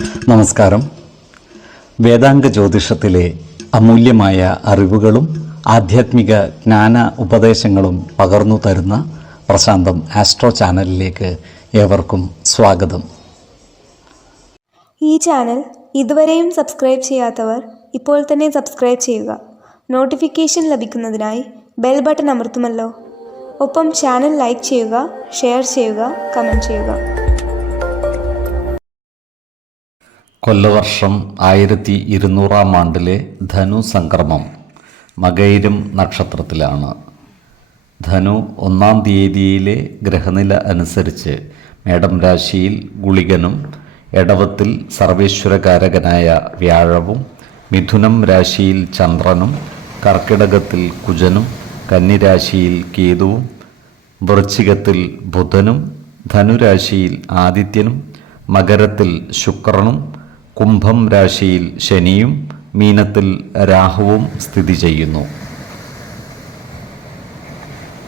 നമസ്കാരം. വേദാംഗ ജ്യോതിഷത്തിലെ അമൂല്യമായ അറിവുകളും ആധ്യാത്മിക ജ്ഞാന ഉപദേശങ്ങളും പകർന്നു തരുന്ന പ്രശാന്തം ആസ്ട്രോ ചാനലിലേക്ക് ഏവർക്കും സ്വാഗതം. ഈ ചാനൽ ഇതുവരെയും സബ്സ്ക്രൈബ് ചെയ്യാത്തവർ ഇപ്പോൾ തന്നെ സബ്സ്ക്രൈബ് ചെയ്യുക. നോട്ടിഫിക്കേഷൻ ലഭിക്കുന്നതിനായി ബെൽ ബട്ടൺ അമർത്തുമല്ലോ. ഒപ്പം ചാനൽ ലൈക്ക് ചെയ്യുക, ഷെയർ ചെയ്യുക, കമൻറ്റ് ചെയ്യുക. കൊല്ലവർഷം 1200 ആണ്ടിലെ ധനു സംക്രമം മകയിരം നക്ഷത്രത്തിലാണ്. ധനു 1 തീയതിയിലെ ഗ്രഹനില അനുസരിച്ച് മേടം രാശിയിൽ ഗുളികനും, എടവത്തിൽ സർവേശ്വരകാരകനായ വ്യാഴവും, മിഥുനം രാശിയിൽ ചന്ദ്രനും, കർക്കിടകത്തിൽ കുജനും, കന്നിരാശിയിൽ കേതുവും, വൃശ്ചികത്തിൽ ബുധനും, ധനുരാശിയിൽ ആദിത്യനും, മകരത്തിൽ ശുക്രനും, കുംഭം രാശിയിൽ ശനിയും, മീനത്തിൽ രാഹുവും സ്ഥിതി ചെയ്യുന്നു.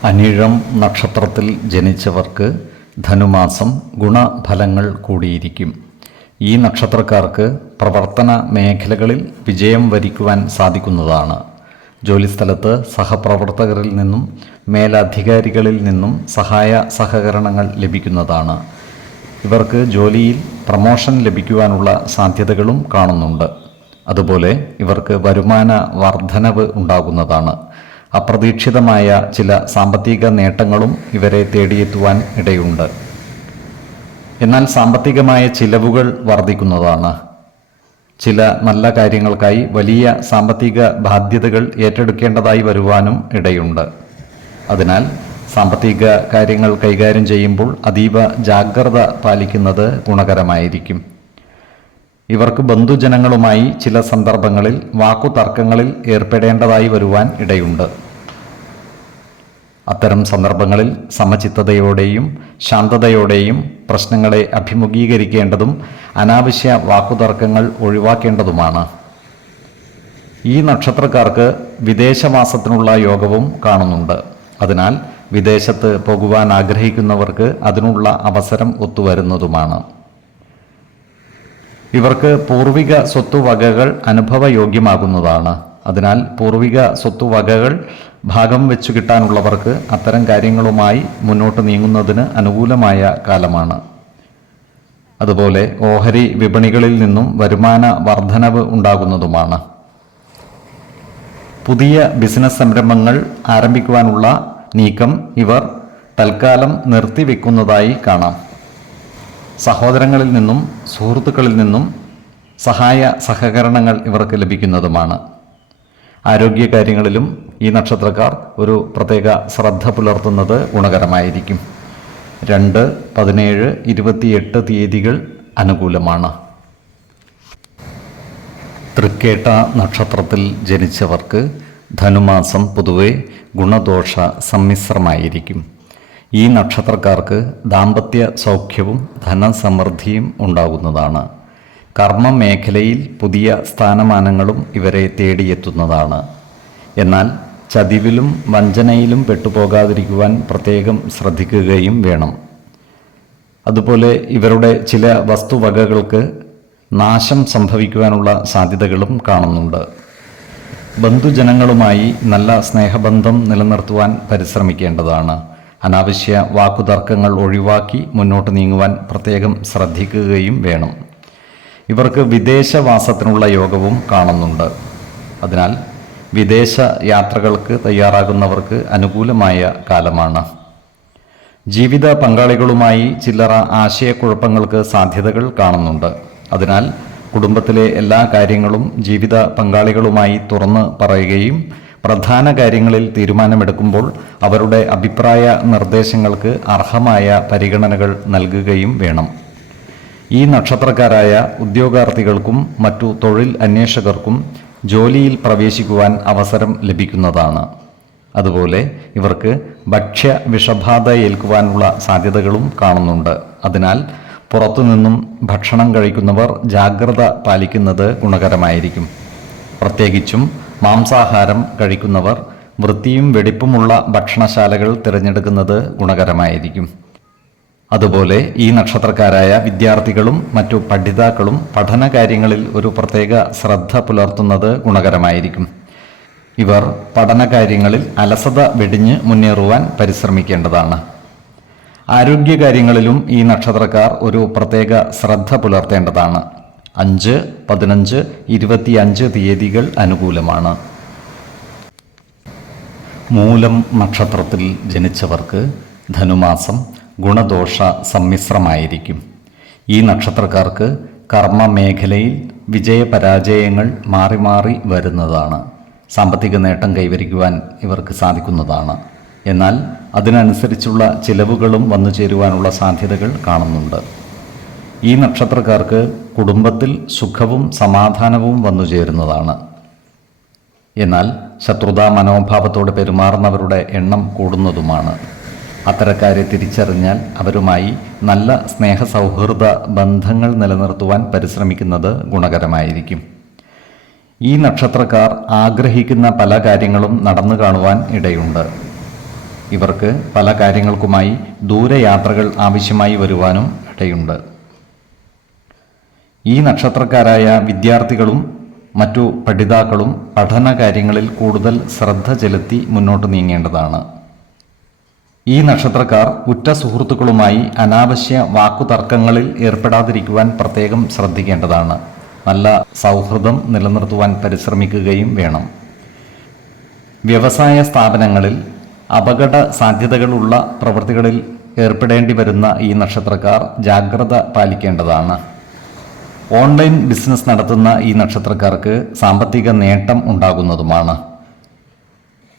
അനിഴം നക്ഷത്രത്തിൽ ജനിച്ചവർക്ക് ധനുമാസം ഗുണഫലങ്ങൾ കൂടിയിരിക്കും. ഈ നക്ഷത്രക്കാർക്ക് പ്രവർത്തന മേഖലകളിൽ വിജയം വരിക്കുവാൻ സാധിക്കുന്നതാണ്. ജോലിസ്ഥലത്ത് സഹപ്രവർത്തകരിൽ നിന്നും മേലധികാരികളിൽ നിന്നും സഹായ സഹകരണങ്ങൾ ലഭിക്കുന്നതാണ്. ഇവർക്ക് ജോലിയിൽ പ്രമോഷൻ ലഭിക്കുവാനുള്ള സാധ്യതകളും കാണുന്നുണ്ട്. അതുപോലെ ഇവർക്ക് വരുമാന വർധനവ് ഉണ്ടാകുന്നതാണ്. അപ്രതീക്ഷിതമായ ചില സാമ്പത്തിക നേട്ടങ്ങളും ഇവരെ തേടിയെത്തുവാൻ ഇടയുണ്ട്. എന്നാൽ സാമ്പത്തികമായ ചിലവുകൾ വർദ്ധിക്കുന്നതാണ്. ചില നല്ല കാര്യങ്ങൾക്കായി വലിയ സാമ്പത്തിക ബാധ്യതകൾ ഏറ്റെടുക്കേണ്ടതായി വരുവാനും ഇടയുണ്ട്. അതിനാൽ സാമ്പത്തിക കാര്യങ്ങൾ കൈകാര്യം ചെയ്യുമ്പോൾ അതീവ ജാഗ്രത പാലിക്കുന്നത് ഗുണകരമായിരിക്കും. ഇവർക്ക് ബന്ധുജനങ്ങളുമായി ചില സന്ദർഭങ്ങളിൽ വാക്കുതർക്കങ്ങളിൽ ഏർപ്പെടേണ്ടതായി വരുവാൻ ഇടയുണ്ട്. അത്തരം സന്ദർഭങ്ങളിൽ സമചിത്തതയോടെയും ശാന്തതയോടെയും പ്രശ്നങ്ങളെ അഭിമുഖീകരിക്കേണ്ടതും അനാവശ്യ വാക്കുതർക്കങ്ങൾ ഒഴിവാക്കേണ്ടതുമാണ്. ഈ നക്ഷത്രക്കാർക്ക് വിദേശവാസത്തിനുള്ള യോഗവും കാണുന്നുണ്ട്. അതിനാൽ വിദേശത്ത് പോകുവാൻ ആഗ്രഹിക്കുന്നവർക്ക് അതിനുള്ള അവസരം ഒത്തുവരുന്നതുമാണ്. ഇവർക്ക് പൂർവിക സ്വത്തുവകകൾ അനുഭവയോഗ്യമാകുന്നതാണ്. അതിനാൽ പൂർവിക സ്വത്തുവകകൾ ഭാഗം വെച്ചു കിട്ടാനുള്ളവർക്ക് അത്തരം കാര്യങ്ങളുമായി മുന്നോട്ട് നീങ്ങുന്നതിന് അനുകൂലമായ കാലമാണ്. അതുപോലെ ഓഹരി വിപണികളിൽ നിന്നും വരുമാന വർധനവ് ഉണ്ടാകുന്നതുമാണ്. പുതിയ ബിസിനസ് സംരംഭങ്ങൾ ആരംഭിക്കുവാനുള്ള നീക്കം ഇവർ തൽക്കാലം നിർത്തിവെക്കുന്നതായി കാണാം. സഹോദരങ്ങളിൽ നിന്നും സുഹൃത്തുക്കളിൽ നിന്നും സഹായ സഹകരണങ്ങൾ ഇവർക്ക് ലഭിക്കുന്നതുമാണ്. ആരോഗ്യകാര്യങ്ങളിലും ഈ നക്ഷത്രക്കാർ ഒരു പ്രത്യേക ശ്രദ്ധ പുലർത്തുന്നത് ഗുണകരമായിരിക്കും. 2, 17, 28 തീയതികൾ അനുകൂലമാണ്. തൃക്കേട്ട നക്ഷത്രത്തിൽ ജനിച്ചവർക്ക് ധനുമാസം പൊതുവെ ഗുണദോഷ സമ്മിശ്രമായിരിക്കും. ഈ നക്ഷത്രക്കാർക്ക് ദാമ്പത്യ സൗഖ്യവും ധനസമൃദ്ധിയും ഉണ്ടാകുന്നതാണ്. കർമ്മമേഖലയിൽ പുതിയ സ്ഥാനമാനങ്ങളും ഇവരെ തേടിയെത്തുന്നതാണ്. എന്നാൽ ചതിവിലും വഞ്ചനയിലും പെട്ടുപോകാതിരിക്കുവാൻ പ്രത്യേകം ശ്രദ്ധിക്കുകയും വേണം. അതുപോലെ ഇവരുടെ ചില വസ്തുവകകൾക്ക് നാശം സംഭവിക്കുവാനുള്ള സാധ്യതകളും കാണുന്നുണ്ട്. ബന്ധുജനങ്ങളുമായി നല്ല സ്നേഹബന്ധം നിലനിർത്തുവാൻ പരിശ്രമിക്കേണ്ടതാണ്. അനാവശ്യ വാക്കുതർക്കങ്ങൾ ഒഴിവാക്കി മുന്നോട്ട് നീങ്ങുവാൻ പ്രത്യേകം ശ്രദ്ധിക്കുകയും വേണം. ഇവർക്ക് വിദേശവാസത്തിനുള്ള യോഗവും കാണുന്നുണ്ട്. അതിനാൽ വിദേശ യാത്രകൾക്ക് തയ്യാറാകുന്നവർക്ക് അനുകൂലമായ കാലമാണ്. ജീവിത പങ്കാളികളുമായി ചില്ലറ ആശയക്കുഴപ്പങ്ങൾക്ക് സാധ്യതകൾ കാണുന്നുണ്ട്. അതിനാൽ കുടുംബത്തിലെ എല്ലാ കാര്യങ്ങളും ജീവിത പങ്കാളികളുമായി തുറന്ന് പറയുകയും പ്രധാന കാര്യങ്ങളിൽ തീരുമാനമെടുക്കുമ്പോൾ അവരുടെ അഭിപ്രായ നിർദ്ദേശങ്ങൾക്ക് അർഹമായ പരിഗണനകൾ നൽകുകയും വേണം. ഈ നക്ഷത്രക്കാരായ ഉദ്യോഗാർത്ഥികൾക്കും മറ്റു തൊഴിൽ അന്വേഷകർക്കും ജോലിയിൽ പ്രവേശിക്കുവാൻ അവസരം ലഭിക്കുന്നതാണ്. അതുപോലെ ഇവർക്ക് ഭക്ഷ്യ വിഷബാധ ഏൽക്കുവാനുള്ള സാധ്യതകളും കാണുന്നുണ്ട്. അതിനാൽ പുറത്തുനിന്നും ഭക്ഷണം കഴിക്കുന്നവർ ജാഗ്രത പാലിക്കുന്നത് ഗുണകരമായിരിക്കും. പ്രത്യേകിച്ചും മാംസാഹാരം കഴിക്കുന്നവർ വൃത്തിയും വെടിപ്പുമുള്ള ഭക്ഷണശാലകൾ തിരഞ്ഞെടുക്കുന്നത് ഗുണകരമായിരിക്കും. അതുപോലെ ഈ നക്ഷത്രക്കാരായ വിദ്യാർത്ഥികളും മറ്റു പഠിതാക്കളും പഠന കാര്യങ്ങളിൽ ഒരു പ്രത്യേക ശ്രദ്ധ പുലർത്തുന്നത് ഗുണകരമായിരിക്കും. ഇവർ പഠനകാര്യങ്ങളിൽ അലസത വെടിഞ്ഞ് മുന്നേറുവാൻ പരിശ്രമിക്കേണ്ടതാണ്. ആരോഗ്യകാര്യങ്ങളിലും ഈ നക്ഷത്രക്കാർ ഒരു പ്രത്യേക ശ്രദ്ധ പുലർത്തേണ്ടതാണ്. 5, 15, 25 തീയതികൾ അനുകൂലമാണ്. മൂലം നക്ഷത്രത്തിൽ ജനിച്ചവർക്ക് ധനുമാസം ഗുണദോഷ സമ്മിശ്രമായിരിക്കും. ഈ നക്ഷത്രക്കാർക്ക് കർമ്മ മേഖലയിൽ വിജയപരാജയങ്ങൾ മാറി മാറി വരുന്നതാണ്. സാമ്പത്തിക നേട്ടം കൈവരിക്കുവാൻ ഇവർക്ക് സാധിക്കുന്നതാണ്. എന്നാൽ അതിനനുസരിച്ചുള്ള ചിലവുകളും വന്നു ചേരുവാനുള്ള സാധ്യതകൾ കാണുന്നുണ്ട്. ഈ നക്ഷത്രക്കാർക്ക് കുടുംബത്തിൽ സുഖവും സമാധാനവും വന്നു ചേരുന്നതാണ്. എന്നാൽ ശത്രുതാ മനോഭാവത്തോടെ പെരുമാറുന്നവരുടെ എണ്ണം കൂടുന്നതുമാണ്. അത്തരക്കാരെ തിരിച്ചറിഞ്ഞാൽ അവരുമായി നല്ല സ്നേഹസൗഹൃദ ബന്ധങ്ങൾ നിലനിർത്തുവാൻ പരിശ്രമിക്കുന്നത് ഗുണകരമായിരിക്കും. ഈ നക്ഷത്രക്കാർ ആഗ്രഹിക്കുന്ന പല കാര്യങ്ങളും നടന്നു കാണുവാൻ ഇടയുണ്ട്. ഇവർക്ക് പല കാര്യങ്ങൾക്കുമായി ദൂരയാത്രകൾ ആവശ്യമായി വരുവാനും ഇടയുണ്ട്. ഈ നക്ഷത്രക്കാരായ വിദ്യാർത്ഥികളും മറ്റു പഠിതാക്കളും പഠന കാര്യങ്ങളിൽ കൂടുതൽ ശ്രദ്ധ ചെലുത്തി മുന്നോട്ട് നീങ്ങേണ്ടതാണ്. ഈ നക്ഷത്രക്കാർ ഉറ്റ സുഹൃത്തുക്കളുമായി അനാവശ്യ വാക്കുതർക്കങ്ങളിൽ ഏർപ്പെടാതിരിക്കുവാൻ പ്രത്യേകം ശ്രദ്ധിക്കേണ്ടതാണ്. നല്ല സൗഹൃദം നിലനിർത്തുവാൻ പരിശ്രമിക്കുകയും വേണം. വ്യവസായ സ്ഥാപനങ്ങളിൽ അപകട സാധ്യതകളുള്ള പ്രവൃത്തികളിൽ ഏർപ്പെടേണ്ടി വരുന്ന ഈ നക്ഷത്രക്കാർ ജാഗ്രത പാലിക്കേണ്ടതാണ്. ഓൺലൈൻ ബിസിനസ് നടത്തുന്ന ഈ നക്ഷത്രക്കാർക്ക് സാമ്പത്തിക നേട്ടം ഉണ്ടാകുന്നതുമാണ്.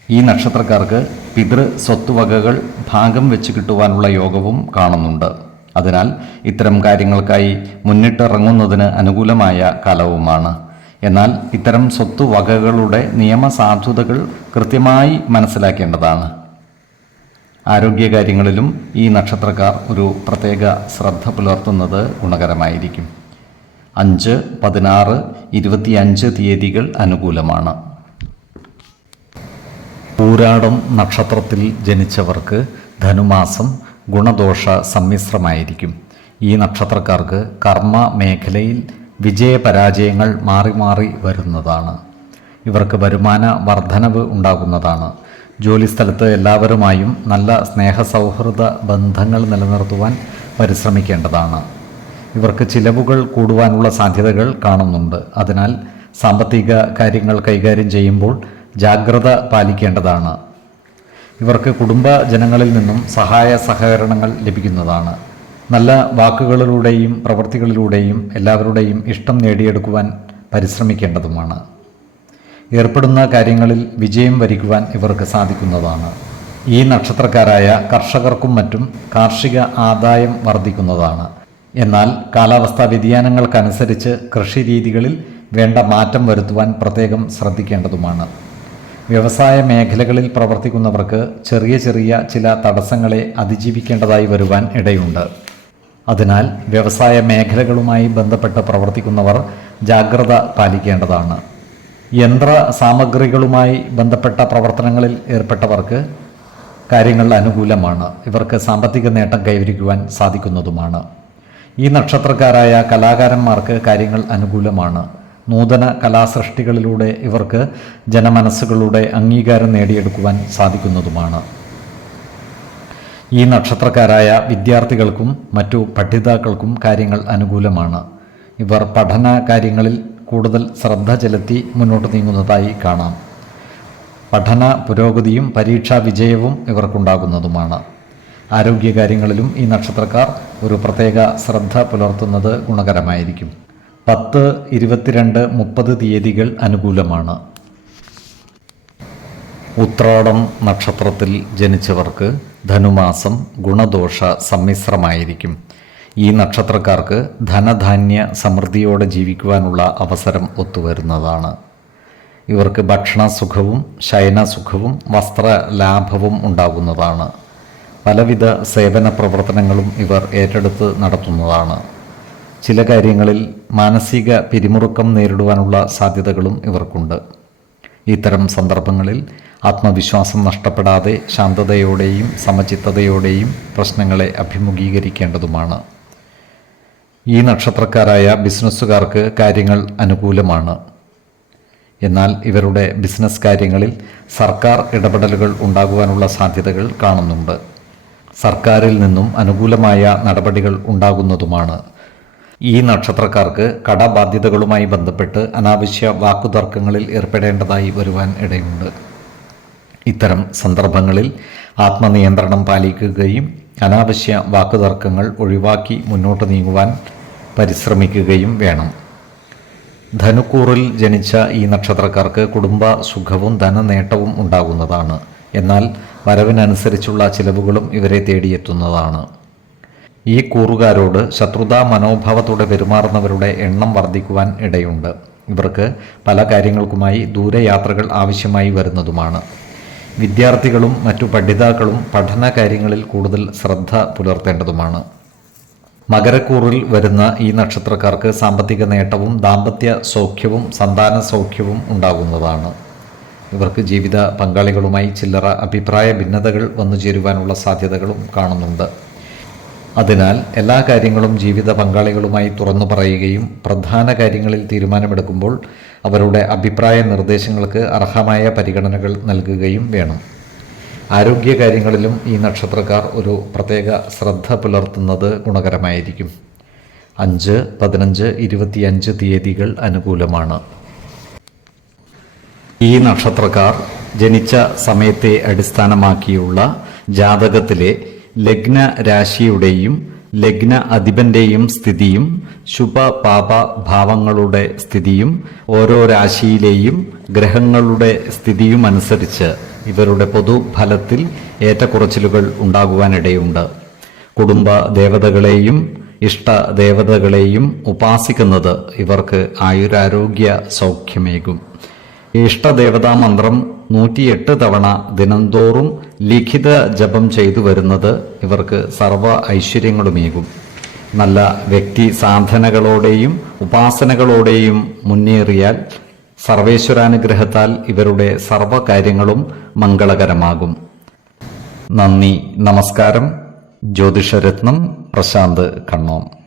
ഈ നക്ഷത്രക്കാർക്ക് പിതൃ സ്വത്തുവകകൾ ഭാഗം വെച്ച് കിട്ടുവാനുള്ള യോഗവും കാണുന്നുണ്ട്. അതിനാൽ ഇത്തരം കാര്യങ്ങൾക്കായി മുന്നിട്ടിറങ്ങുന്നതിന് അനുകൂലമായ കാലവുമാണ്. എന്നാൽ ഇത്തരം സ്വത്തുവകകളുടെ നിയമസാധുതകൾ കൃത്യമായി മനസ്സിലാക്കേണ്ടതാണ്. ആരോഗ്യകാര്യങ്ങളിലും ഈ നക്ഷത്രക്കാർ ഒരു പ്രത്യേക ശ്രദ്ധ പുലർത്തുന്നത് ഗുണകരമായിരിക്കും. 5, 16, 25 തീയതികൾ അനുകൂലമാണ്. പൂരാടം നക്ഷത്രത്തിൽ ജനിച്ചവർക്ക് ധനുമാസം ഗുണദോഷ സമ്മിശ്രമായിരിക്കും. ഈ നക്ഷത്രക്കാർക്ക് കർമ്മ മേഖലയിൽ വിജയപരാജയങ്ങൾ മാറി മാറി വരുന്നതാണ്. ഇവർക്ക് വരുമാന വർധനവ് ഉണ്ടാകുന്നതാണ്. ജോലിസ്ഥലത്ത് എല്ലാവരുമായും നല്ല സ്നേഹസൗഹൃദ ബന്ധങ്ങൾ നിലനിർത്തുവാൻ പരിശ്രമിക്കേണ്ടതാണ്. ഇവർക്ക് ചിലവുകൾ കൂടുവാനുള്ള സാധ്യതകൾ കാണുന്നുണ്ട്. അതിനാൽ സാമ്പത്തിക കാര്യങ്ങൾ കൈകാര്യം ചെയ്യുമ്പോൾ ജാഗ്രത പാലിക്കേണ്ടതാണ്. ഇവർക്ക് കുടുംബജനങ്ങളിൽ നിന്നും സഹായ സഹകരണങ്ങൾ ലഭിക്കുന്നതാണ്. നല്ല വാക്കുകളിലൂടെയും പ്രവൃത്തികളിലൂടെയും എല്ലാവരുടെയും ഇഷ്ടം നേടിയെടുക്കുവാൻ പരിശ്രമിക്കേണ്ടതുമാണ്. ഏർപ്പെടുന്ന കാര്യങ്ങളിൽ വിജയം വരിക്കുവാൻ ഇവർക്ക് സാധിക്കുന്നതാണ്. ഈ നക്ഷത്രക്കാരായ കർഷകർക്കും മറ്റും കാർഷിക ആദായം വർദ്ധിക്കുന്നതാണ്. എന്നാൽ കാലാവസ്ഥാ വ്യതിയാനങ്ങൾക്കനുസരിച്ച് കൃഷിരീതികളിൽ വേണ്ട മാറ്റം വരുത്തുവാൻ പ്രത്യേകം ശ്രദ്ധിക്കേണ്ടതുമാണ്. വ്യവസായ മേഖലകളിൽ പ്രവർത്തിക്കുന്നവർക്ക് ചെറിയ ചെറിയ ചില തടസ്സങ്ങളെ അതിജീവിക്കേണ്ടതായി വരുവാൻ ഇടയുണ്ട്. അതിനാൽ വ്യവസായ മേഖലകളുമായി ബന്ധപ്പെട്ട് പ്രവർത്തിക്കുന്നവർ ജാഗ്രത പാലിക്കേണ്ടതാണ്. യന്ത്ര സാമഗ്രികളുമായി ബന്ധപ്പെട്ട പ്രവർത്തനങ്ങളിൽ ഏർപ്പെട്ടവർക്ക് കാര്യങ്ങൾ അനുകൂലമാണ്. ഇവർക്ക് സാമ്പത്തിക നേട്ടം കൈവരിക്കുവാൻ സാധിക്കുന്നതുമാണ്. ഈ നക്ഷത്രക്കാരായ കലാകാരന്മാർക്ക് കാര്യങ്ങൾ അനുകൂലമാണ്. നൂതന കലാസൃഷ്ടികളിലൂടെ ഇവർക്ക് ജനമനസ്സുകളുടെ അംഗീകാരം നേടിയെടുക്കുവാൻ സാധിക്കുന്നതുമാണ്. ഈ നക്ഷത്രക്കാരായ വിദ്യാർത്ഥികൾക്കും മറ്റു പഠിതാക്കൾക്കും കാര്യങ്ങൾ അനുകൂലമാണ്. ഇവർ പഠന കാര്യങ്ങളിൽ കൂടുതൽ ശ്രദ്ധ ചെലുത്തി മുന്നോട്ട് നീങ്ങുന്നതായി കാണാം. പഠന പുരോഗതിയും പരീക്ഷാ വിജയവും ഇവർക്കുണ്ടാകുന്നതുമാണ്. ആരോഗ്യകാര്യങ്ങളിലും ഈ നക്ഷത്രക്കാർ ഒരു പ്രത്യേക ശ്രദ്ധ പുലർത്തുന്നത് ഗുണകരമായിരിക്കും. 10, 22, 30 തീയതികൾ അനുകൂലമാണ്. ഉത്രാടം നക്ഷത്രത്തിൽ ജനിച്ചവർക്ക് ധനുമാസം ഗുണദോഷ സമ്മിശ്രമായിരിക്കും. ഈ നക്ഷത്രക്കാർക്ക് ധനധാന്യ സമൃദ്ധിയോടെ ജീവിക്കുവാനുള്ള അവസരം ഒത്തുവരുന്നതാണ്. ഇവർക്ക് ഭക്ഷണസുഖവും ശയനസുഖവും വസ്ത്രലാഭവും ഉണ്ടാകുന്നതാണ്. പലവിധ സേവന പ്രവർത്തനങ്ങളും ഇവർ ഏറ്റെടുത്ത് നടത്തുന്നതാണ്. ചില കാര്യങ്ങളിൽ മാനസിക പിരിമുറുക്കം നേരിടുവാനുള്ള സാധ്യതകളും ഇവർക്കുണ്ട്. ഇത്തരം സന്ദർഭങ്ങളിൽ ആത്മവിശ്വാസം നഷ്ടപ്പെടാതെ ശാന്തതയോടെയും സമചിത്തതയോടെയും പ്രശ്നങ്ങളെ അഭിമുഖീകരിക്കേണ്ടതുമാണ്. ഈ നക്ഷത്രക്കാരായ ബിസിനസ്സുകാർക്ക് കാര്യങ്ങൾ അനുകൂലമാണ്. എന്നാൽ ഇവരുടെ ബിസിനസ് കാര്യങ്ങളിൽ സർക്കാർ ഇടപെടലുകൾ ഉണ്ടാകുവാനുള്ള സാധ്യതകൾ കാണുന്നുണ്ട്. സർക്കാരിൽ നിന്നും അനുകൂലമായ നടപടികൾ ഉണ്ടാകുന്നതുമാണ്. ഈ നക്ഷത്രക്കാർക്ക് കടബാധ്യതകളുമായി ബന്ധപ്പെട്ട് അനാവശ്യ വാക്കുതർക്കങ്ങളിൽ ഏർപ്പെടേണ്ടതായി വരുവാൻ ഇടയുണ്ട്. ഇത്തരം സന്ദർഭങ്ങളിൽ ആത്മനിയന്ത്രണം പാലിക്കുകയും അനാവശ്യ വാക്കുതർക്കങ്ങൾ ഒഴിവാക്കി മുന്നോട്ട് നീങ്ങുവാൻ പരിശ്രമിക്കുകയും വേണം. ധനുക്കൂറിൽ ജനിച്ച ഈ നക്ഷത്രക്കാർക്ക് കുടുംബ സുഖവും ധനനേട്ടവും ഉണ്ടാകുന്നതാണ്. എന്നാൽ വരവിനനുസരിച്ചുള്ള ചിലവുകളും ഇവരെ തേടിയെത്തുന്നതാണ്. ഈ കൂറുകാരോട് ശത്രുതാ മനോഭാവത്തോടെ പെരുമാറുന്നവരുടെ എണ്ണം വർദ്ധിക്കുവാൻ ഇടയുണ്ട്. ഇവർക്ക് പല കാര്യങ്ങൾക്കുമായി ദൂരയാത്രകൾ ആവശ്യമായി വരുന്നതുമാണ്. വിദ്യാർത്ഥികളും മറ്റു പഠിതാക്കളും പഠന കാര്യങ്ങളിൽ കൂടുതൽ ശ്രദ്ധ പുലർത്തേണ്ടതുമാണ്. മകരക്കൂറിൽ വരുന്ന ഈ നക്ഷത്രക്കാർക്ക് സാമ്പത്തിക നേട്ടവും ദാമ്പത്യ സൗഖ്യവും സന്താന സൗഖ്യവും ഉണ്ടാകുന്നതാണ്. ഇവർക്ക് ജീവിത പങ്കാളികളുമായി ചില്ലറ അഭിപ്രായ ഭിന്നതകൾ വന്നു ചേരുവാനുള്ള സാധ്യതകളും കാണുന്നുണ്ട്. അതിനാൽ എല്ലാ കാര്യങ്ങളും ജീവിത പങ്കാളികളുമായി തുറന്നു പറയുകയും പ്രധാന കാര്യങ്ങളിൽ തീരുമാനമെടുക്കുമ്പോൾ അവരുടെ അഭിപ്രായ നിർദ്ദേശങ്ങൾക്ക് അർഹമായ പരിഗണനകൾ നൽകുകയും വേണം. ആരോഗ്യകാര്യങ്ങളിലും ഈ നക്ഷത്രക്കാർ ഒരു പ്രത്യേക ശ്രദ്ധ പുലർത്തുന്നത് ഗുണകരമായിരിക്കും. 5, 15, 25 തീയതികൾ അനുകൂലമാണ്. ഈ നക്ഷത്രക്കാർ ജനിച്ച സമയത്തെ അടിസ്ഥാനമാക്കിയുള്ള ജാതകത്തിലെ ലഗ്ന രാശിയുടെയും ലഗ്ന അധിപന്റെയും സ്ഥിതിയും ശുഭ പാപ ഭാവങ്ങളുടെ സ്ഥിതിയും ഓരോ രാശിയിലെയും ഗ്രഹങ്ങളുടെ സ്ഥിതിയും അനുസരിച്ച് ഇവരുടെ പൊതുഫലത്തിൽ ഏറ്റക്കുറച്ചിലുകൾ ഉണ്ടാകുവാനിടയുണ്ട്. കുടുംബ ദേവതകളെയും ഇഷ്ട ദേവതകളെയും ഉപാസിക്കുന്നത് ഇവർക്ക് ആയുരാരോഗ്യ സൗഖ്യമേകും. ഇഷ്ടദേവതാ മന്ത്രം 108 തവണ ദിനംതോറും ലിഖിത ജപം ചെയ്തു വരുന്നത് ഇവർക്ക് സർവ ഐശ്വര്യങ്ങളുമേകും. നല്ല വ്യക്തി സാധനകളോടെയും ഉപാസനകളോടെയും മുന്നേറിയാൽ സർവേശ്വരാനുഗ്രഹത്താൽ ഇവരുടെ സർവകാര്യങ്ങളും മംഗളകരമാകും. നന്ദി, നമസ്കാരം. ജ്യോതിഷരത്നം പ്രശാന്ത് കണ്ണോം.